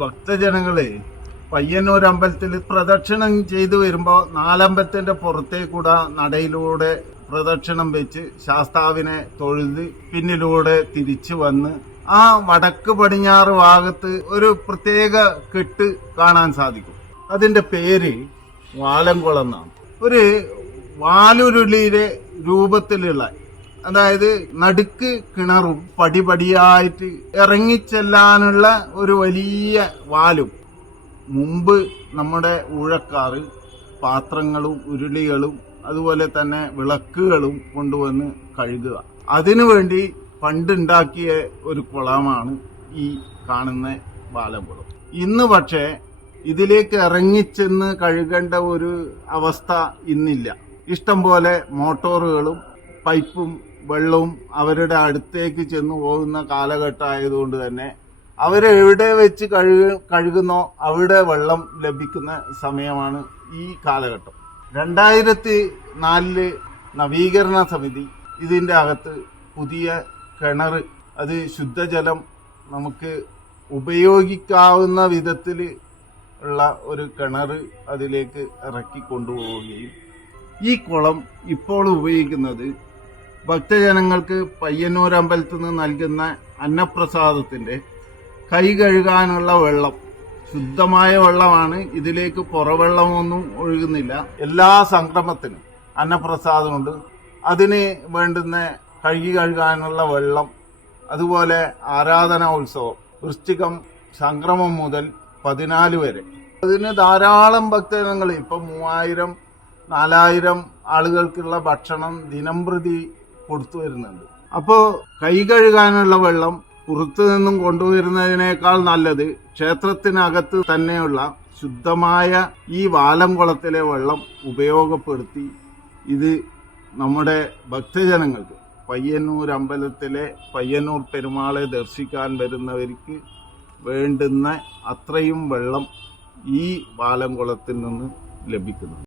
ഭക്തജനങ്ങളെ പയ്യന്നൂർ അമ്പലത്തിൽ പ്രദക്ഷിണം ചെയ്തു വരുമ്പോൾ നാലമ്പലത്തിന്റെ പുറത്തേക്കൂടെ നടയിലൂടെ പ്രദക്ഷിണം വെച്ച് ശാസ്താവിനെ തൊഴുത് പിന്നിലൂടെ തിരിച്ചു വന്ന് ആ വടക്ക് പടിഞ്ഞാറ് ഭാഗത്ത് ഒരു പ്രത്യേക കെട്ട് കാണാൻ സാധിക്കും. അതിന്റെ പേര് വാലംകുളം എന്നാണ്. ഒരു വാലുരുളിയിലെ രൂപത്തിലുള്ള അതായത് നടുക്ക് കിണറും പടിപടിയായിട്ട് ഇറങ്ങിച്ചെല്ലാനുള്ള ഒരു വലിയ വാലും. മുമ്പ് നമ്മുടെ ഊഴക്കാറ് പാത്രങ്ങളും ഉരുളികളും അതുപോലെ തന്നെ വിളക്കുകളും കൊണ്ടുവന്ന് കഴുകുക. അതിനുവേണ്ടി പണ്ടുണ്ടാക്കിയ ഒരു കുളമാണ് ഈ കാണുന്ന ബാലകുളം ഇന്ന് പക്ഷേ ഇതിലേക്ക് ഇറങ്ങിച്ചെന്ന് കഴുകേണ്ട ഒരു അവസ്ഥ ഇന്നില്ല. ഇഷ്ടംപോലെ മോട്ടോറുകളും പൈപ്പും വെള്ളവും അവരുടെ അടുത്തേക്ക് ചെന്നു പോകുന്ന കാലഘട്ടമായതുകൊണ്ട് തന്നെ അവരെവിടെ വെച്ച് കഴുക കഴുകുന്നോ അവിടെ വെള്ളം ലഭിക്കുന്ന സമയമാണ് ഈ കാലഘട്ടം. രണ്ടായിരത്തി നാലിൽ നവീകരണ സമിതി ഇതിന്റെ അകത്ത് പുതിയ കിണർ അത് ശുദ്ധജലം നമുക്ക് ഉപയോഗിക്കാവുന്ന വിധത്തിൽ ഉള്ള ഒരു കിണർ അതിലേക്ക് ഇറക്കി കൊണ്ടുപോവുകയും ഈ കുളം ഇപ്പോൾ ഉപയോഗിക്കുന്നത് ഭക്തജനങ്ങൾക്ക് പയ്യന്നൂർ അമ്പലത്തിൽ നിന്ന് നൽകുന്ന അന്നപ്രസാദത്തിന്റെ കൈ കഴുകാനുള്ള വെള്ളം ശുദ്ധമായ വെള്ളമാണ്. ഇതിലേക്ക് പുറവെള്ളമൊന്നും ഒഴുകുന്നില്ല. എല്ലാ സംക്രമത്തിനും അന്നപ്രസാദമുണ്ട്. അതിന് വേണ്ടുന്ന കഴുകി കഴുകാനുള്ള വെള്ളം അതുപോലെ ആരാധനാ ഉത്സവം വൃശ്ചികം സംക്രമം മുതൽ പതിനാല് വരെ. അതിന് ധാരാളം ഭക്തജനങ്ങൾ ഇപ്പം മൂവായിരം നാലായിരം ആളുകൾക്കുള്ള ഭക്ഷണം ദിനം പ്രതി കൊടുത്തു വരുന്നുണ്ട്. അപ്പോൾ കൈ കഴുകാനുള്ള വെള്ളം പുറത്തു നിന്നും കൊണ്ടുവരുന്നതിനേക്കാൾ നല്ലത് ക്ഷേത്രത്തിനകത്ത് തന്നെയുള്ള ശുദ്ധമായ ഈ വാലംകുളത്തിലെ വെള്ളം ഉപയോഗപ്പെടുത്തി ഇത് നമ്മുടെ ഭക്തജനങ്ങൾക്ക് പയ്യന്നൂർ അമ്പലത്തിലെ പയ്യന്നൂർ പെരുമാളെ ദർശിക്കാൻ വരുന്നവർക്ക് വേണ്ടുന്ന അത്രയും വെള്ളം ഈ വാലംകുളത്തിൽ നിന്ന് ലഭിക്കുന്നു.